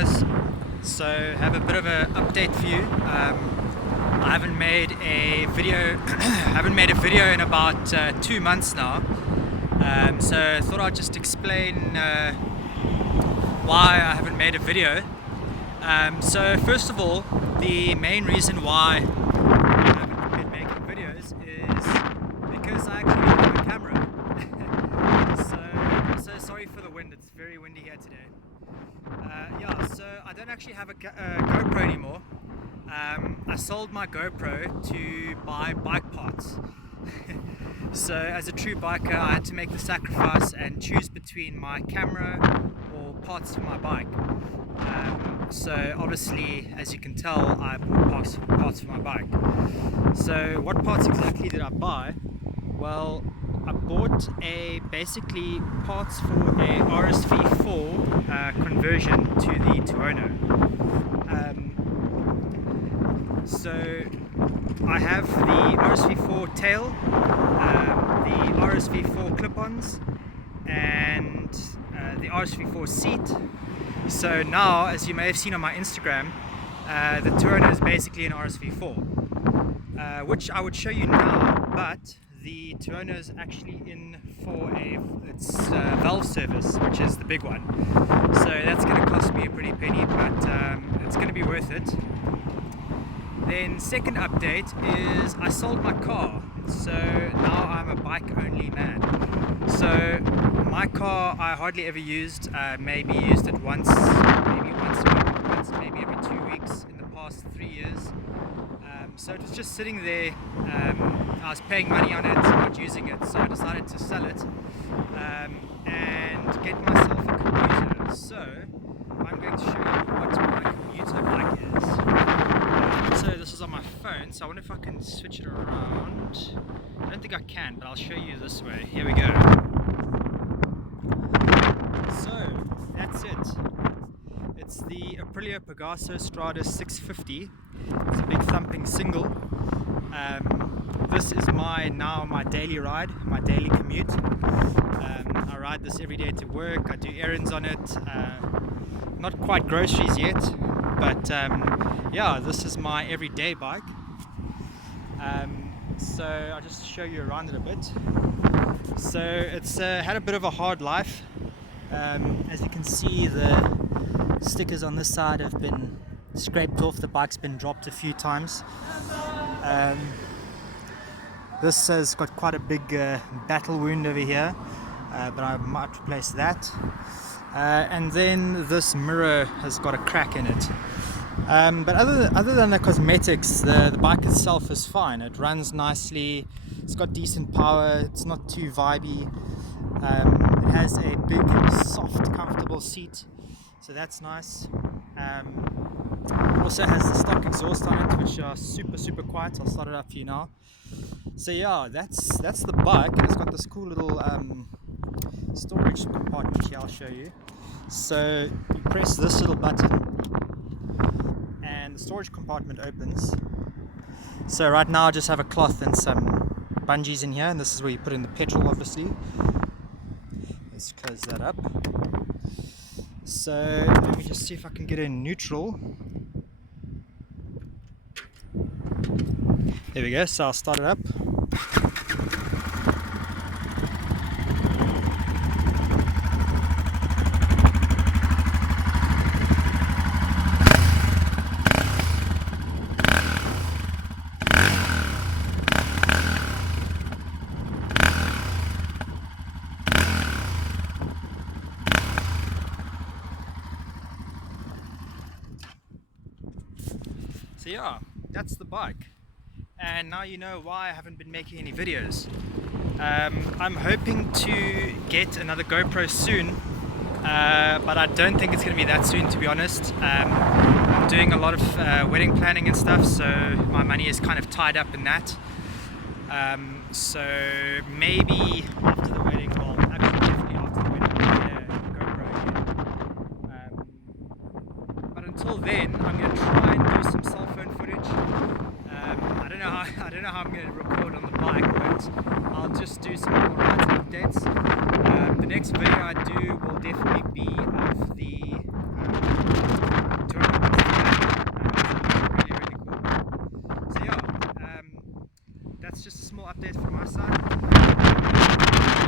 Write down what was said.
guys. So I have a bit of an update for you. I haven't made a video in about 2 months now. So I thought I'd just explain why I haven't made a video. So first of all, the main reason why I haven't been making videos is because I actually have a camera. So sorry for the wind, it's very windy here today. Yeah, so I don't actually have a GoPro anymore. I sold my GoPro to buy bike parts. So as a true biker, I had to make the sacrifice and choose between my camera or parts for my bike. So obviously, as you can tell, I bought parts for my bike. So what parts exactly did I buy? Well, I bought basically parts for a RSV4 conversion to the Tuono. So I have the RSV4 tail, the RSV4 clip-ons, and the RSV4 seat. So now, as you may have seen on my Instagram, the Tuono is basically an RSV4, which I would show you now, but the Tuono is actually in for its valve service, which is the big one. So that's going to cost me a pretty penny, but it's going to be worth it. Then second update is I sold my car, so now I'm a bike only man. So my car I hardly ever used, maybe used it once, maybe every 2 weeks in the past 3 years. So it was just sitting there. I was paying money on it, not using it, so I decided to sell it and get myself a commuter. So I'm going to show you what my commuter bike is. So this is on my phone, so I wonder if I can switch it around. I don't think I can, but I'll show you this way. Here we go. So that's it. It's the Aprilia Pegaso Strada 650. It's a big thumping single. This is my daily ride, my daily commute. I ride this every day to work. I do errands on it. Not quite groceries yet, but yeah, this is my everyday bike. So I'll just show you around it a bit. So it's had a bit of a hard life. As you can see, the stickers on this side have been scraped off. The bike's been dropped a few times. This has got quite a big battle wound over here, but I might replace that. And then this mirror has got a crack in it. But other than the cosmetics, the bike itself is fine. It runs nicely, it's got decent power, it's not too vibey. It has a big, soft, comfortable seat, so that's nice. Also has the stock exhaust on it, which are super quiet. I'll start it up for you now. So yeah, that's the bike, and it's got this cool little storage compartment here. I'll show you. So you press this little button and the storage compartment opens. So right now I just have a cloth and some bungees in here, and this is where you put in the petrol, obviously. Let's close that up. So let me just see if I can get it in neutral. There we go, so I'll start it up. So yeah, that's the bike, and now you know why I haven't been making any videos. I'm hoping to get another GoPro soon, but I don't think it's going to be that soon, to be honest. I'm doing a lot of wedding planning and stuff, so my money is kind of tied up in that. So maybe after the wedding, well, actually definitely after the wedding, I'll get a GoPro again. But until then, I'm going to try and do some cell phone footage. I don't know how I'm going to record on the bike, but I'll just do some more rides and updates. The next video I do will definitely be of the that's just a small update from my side.